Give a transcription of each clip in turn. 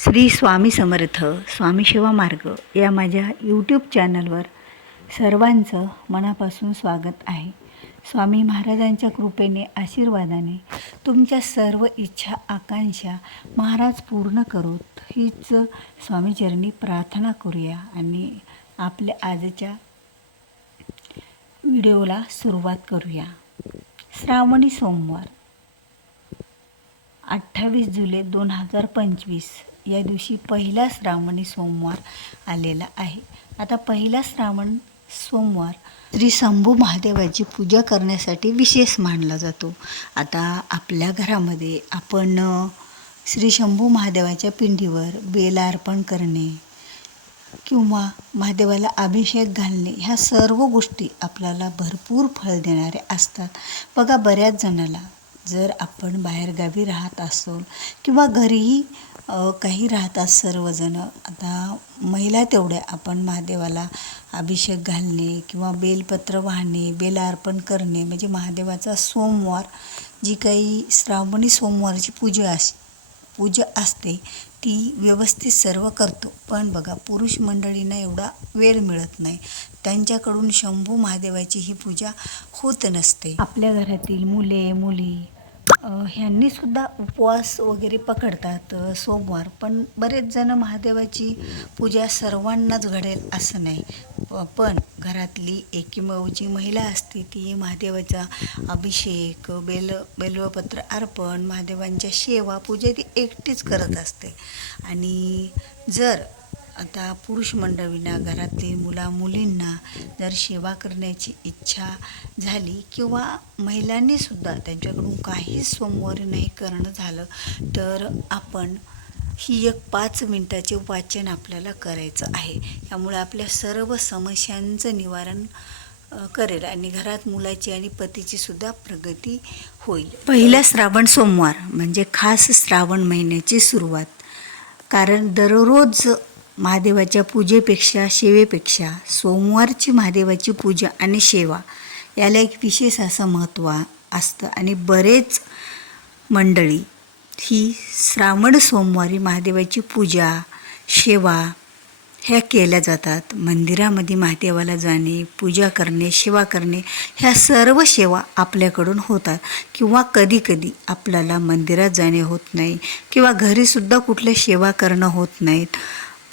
श्री स्वामी समर्थ स्वामी शिवा मार्ग या माझ्या यूट्यूब चॅनलवर सर्वांचं मनापासून स्वागत आहे. स्वामी महाराजांच्या कृपेने आशीर्वादाने तुमच्या सर्व इच्छा आकांक्षा महाराज पूर्ण करोत. हीच स्वामीचरणी प्रार्थना करूया आणि आपल्या आजच्या व्हिडिओला सुरुवात करूया. श्रावणी सोमवार अठ्ठावीस जुलै दोन हजार पंचवीस. या दिवशी पहिला श्रावणी सोमवार आलेला आहे. आता पहिला श्रावण सोमवार श्री शंभू महादेवाची पूजा करण्यासाठी विशेष मानला जातो. आता आपल्या घरामध्ये आपण श्री शंभू महादेवाच्या पिंडीवर बेला अर्पण करणे किंवा महादेवाला अभिषेक घालणे ह्या सर्व गोष्टी आपल्याला भरपूर फळ देणाऱ्या असतात. बघा बऱ्याच जणाला जर आपण बाहेरगावी राहत असो किंवा घरीही काही राहतात सर्वजण. आता महिला तेवढ्या. आपण महादेवाला अभिषेक घालणे किंवा बेलपत्र वाहणे बेल अर्पण करणे म्हणजे महादेवाचा सोमवार जी काही श्रावणी सोमवारची पूजा अस पूजा असते ती व्यवस्थित सर्व करतो. पण बघा पुरुष मंडळींना एवढा वेळ मिळत नाही. त्यांच्याकडून शंभू महादेवाची ही पूजा होत नसते. आपल्या घरातील मुले मुली ह्यांनीसुद्धा उपवास वगैरे पकडतात सोमवार. पण बरेच जण महादेवाची पूजा सर्वांनाच घडेल असं नाही. पण घरातली एकमेव जी महिला असते ती महादेवाचा अभिषेक बेल बेलवपत्र अर्पण महादेवांच्या सेवा पूजा ती एकटीच करत असते. आणि जर आता पुरुष मंडळींना घरातील मुला मुलींना जर सेवा करण्याची इच्छा झाली किंवा महिलांनीसुद्धा त्यांच्याकडून काही सोमवारी नाही करणं झालं तर आपण ही एक पाच मिनटाचे वाचन आपल्याला करायचं आहे. त्यामुळे आपल्या सर्व समस्यांचं निवारण करेल आणि घरात मुलाची आणि पतीची सुद्धा प्रगती होईल. पहिला श्रावण सोमवार म्हणजे खास श्रावण महिन्याची सुरुवात. कारण दररोज महादेवाच्या पूजेपेक्षा सेवेपेक्षा सोमवारची महादेवाची पूजा आणि सेवा याला एक विशेष असं महत्त्व असतं. आणि बरेच मंडळी ही श्रावण सोमवारी महादेवाची पूजा सेवा ह्या केल्या जातात. मंदिरामध्ये महादेवाला जाणे पूजा करणे सेवा करणे ह्या सर्व सेवा आपल्याकडून होतात. किंवा कधीकधी आपल्याला मंदिरात जाणे होत नाही किंवा घरीसुद्धा कुठल्या सेवा करणं होत नाहीत.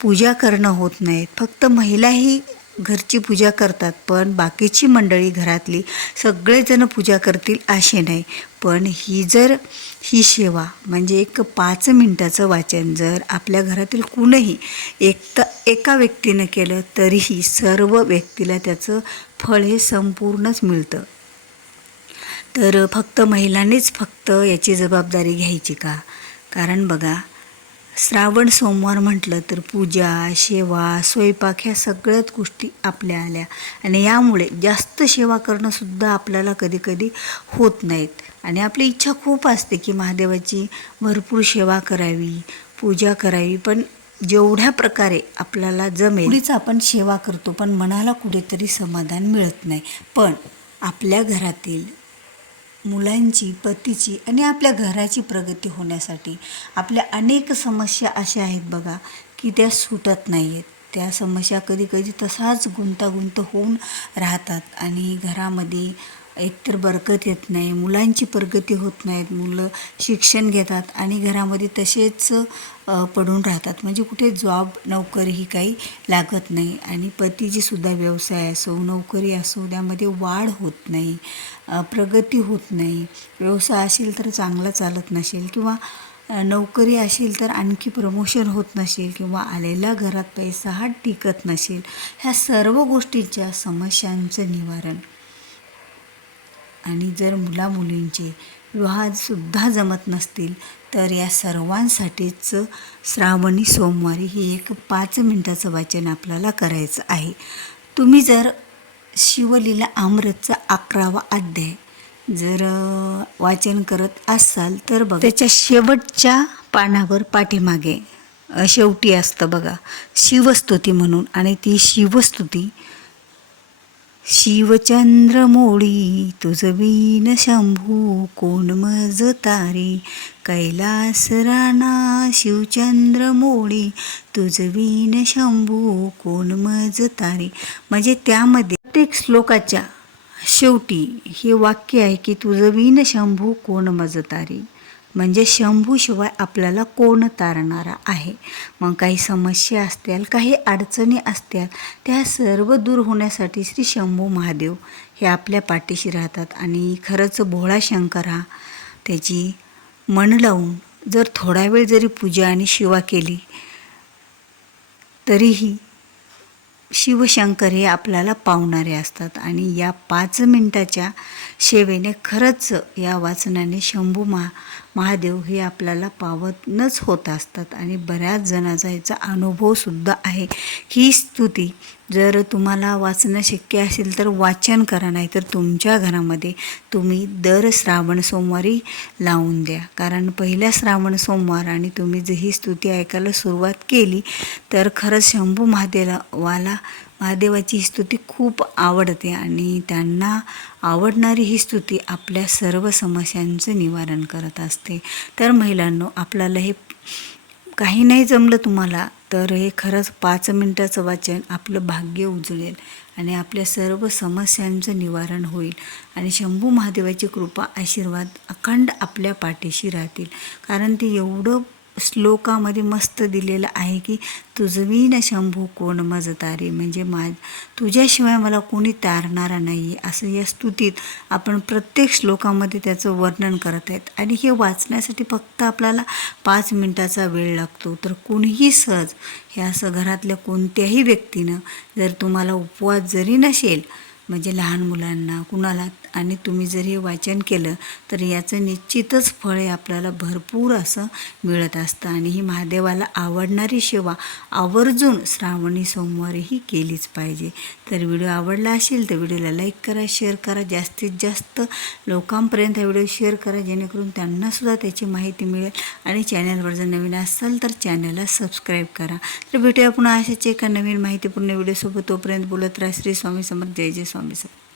पूजा करणं होत नाहीत फक्त महिलाही घरची पूजा करतात पण बाकीची मंडळी घरातली सगळेजण पूजा करतील असे नाही. पण ही जर ही सेवा म्हणजे एक पाच मिनटाचं वाचन जर आपल्या घरातील कुणीही एक तर एका व्यक्तीनं केलं तरीही सर्व व्यक्तीला त्याचं फळ हे संपूर्णच मिळतं. तर फक्त महिलांनीच फक्त याची जबाबदारी घ्यायची का? कारण बघा श्रावण सोमवार म्हटलं तर पूजा सेवा स्वयंपाक ह्या सगळ्याच गोष्टी आपल्या आल्या. आणि यामुळे जास्त सेवा करणंसुद्धा आपल्याला कधीकधी होत नाहीत. आणि आपली इच्छा खूप असते की महादेवाची भरपूर सेवा करावी पूजा करावी पण जेवढ्या प्रकारे आपल्याला जमेल आपण सेवा करतो पण मनाला कुठेतरी समाधान मिळत नाही. पण आपल्या घरातील मुलांची पतीची आणि आपल्या घराची प्रगती होण्यासाठी आपल्या अनेक समस्या अशा आहेत बघा की त्या सुटत नाही आहेत त्या समस्या कधी कधी तसाच गुंतागुंत होऊन राहतात आणि घरामध्ये एकतर बरकत येत नाही मुलांची प्रगती होत नाहीत मुलं शिक्षण घेतात आणि घरामध्ये तसेच पडून राहतात. म्हणजे कुठे जॉब नोकरीही काही लागत नाही आणि पतीची सुद्धा व्यवसाय असो नोकरी असो त्यामध्ये वाढ होत नाही प्रगती होत नाही. व्यवसाय असेल तर चांगला चालत नसेल किंवा नोकरी असेल तर आणखी प्रमोशन होत नसेल किंवा आलेला घरात पैसा हा टिकत नसेल. ह्या सर्व गोष्टींच्या समस्यांचं निवारण आणि जर मुलामुलींचे विवाहसुद्धा जमत नसतील तर या सर्वांसाठीच श्रावणी सोमवारी ही एक पाच मिनटाचं वाचन आपल्याला करायचं आहे. तुम्ही जर शिवलीला अमृतचा अकरावा अध्याय जर वाचन करत असाल तर बघा. त्याच्या शेवटच्या पानावर पाठीमागे शेवटी असतं बघा. शिवस्तुती म्हणून आणि ती शिवस्तुती शिवचंद्र मोडी तुझ वीन शंभू कोण मज तारी? कैलास राणा शिवचंद्र मोडी तुझ वीन शंभू कोण मज तारी? म्हणजे त्यामध्ये प्रत्येक श्लोकाच्या शेवटी हे वाक्य आहे की तुझं वीन शंभू कोण मज तारी? म्हणजे शंभूशिवाय आपल्याला कोण तारणारा आहे? मग काही समस्या असतील काही अडचणी असतील त्या सर्व दूर होण्यासाठी श्री शंभू महादेव हे आपल्या पाठीशी राहतात. आणि खरंच भोळा शंकर हा त्याची मन लावून जर थोडा वेळ जरी पूजा आणि शिवा केली तरीही शिवशंकर हे आपल्याला पावणारे असतात. आणि या पाच मिनटाच्या सेवेने खरंच या वाचनाने शंभू महा महादेव हे आपल्याला पावतनच होत असतात आणि बऱ्याच जणाचा याचा अनुभवसुद्धा आहे. ही स्तुती जर तुम्हाला वाचणं शक्य असेल तर वाचन करा नाही तर तुमच्या घरामध्ये तुम्ही दर श्रावण सोमवारी लावून द्या. कारण पहिल्या श्रावण सोमवार आणि तुम्ही जर ही स्तुती ऐकायला सुरुवात केली तर खरंच शंभू महादेवाला महादेवाची ही स्तुती खूप आवडते आणि त्यांना आवडणारी ही स्तुती आपल्या सर्व समस्यांचं निवारण करत असते. तर महिलांनो आपल्याला हे काही नाही जमलं तुम्हाला तर हे खरंच पाच मिनटाचं वाचन आपलं भाग्य उजळेल आणि आपल्या सर्व समस्यांचं निवारण होईल आणि शंभू महादेवाची कृपा आशीर्वाद अखंड आपल्या पाठीशी राहतील. कारण ते एवढं श्लोकामध्ये मस्त दिलेलं आहे की तुझवीन न शंभू कोण मज तारे म्हणजे मा तुझ्याशिवाय मला कोणी तारणारा नाही. आहे असं या स्तुतीत आपण प्रत्येक श्लोकामध्ये त्याचं वर्णन करत आहेत. आणि हे वाचण्यासाठी फक्त आपल्याला पाच मिनटाचा वेळ लागतो. तर कोणीही सहज हे असं घरातल्या कोणत्याही व्यक्तीनं जर तुम्हाला उपवास जरी नसेल म्हणजे लहान मुलांना कुणाला आणि तुम्ही जर हे वाचन केलं तर याचं निश्चितच फळ हे आपल्याला भरपूर असं मिळत असतं. आणि ही महादेवाला आवडणारी सेवा आवर्जून श्रावणी सोमवारीही केलीच पाहिजे. तर व्हिडिओ आवडला असेल तर व्हिडिओला लाईक करा शेअर करा. जास्तीत जास्त लोकांपर्यंत हा व्हिडिओ शेअर करा जेणेकरून त्यांनासुद्धा त्याची माहिती मिळेल. आणि चॅनलवर जर नवीन असाल तर चॅनलला सबस्क्राईब करा. तर भेटूया पुन्हा अशाच एका नवीन माहितीपूर्ण व्हिडिओसोबत. तोपर्यंत बोलत राहा. श्री स्वामी समर्थ. जय जय स्वामी समर्थ.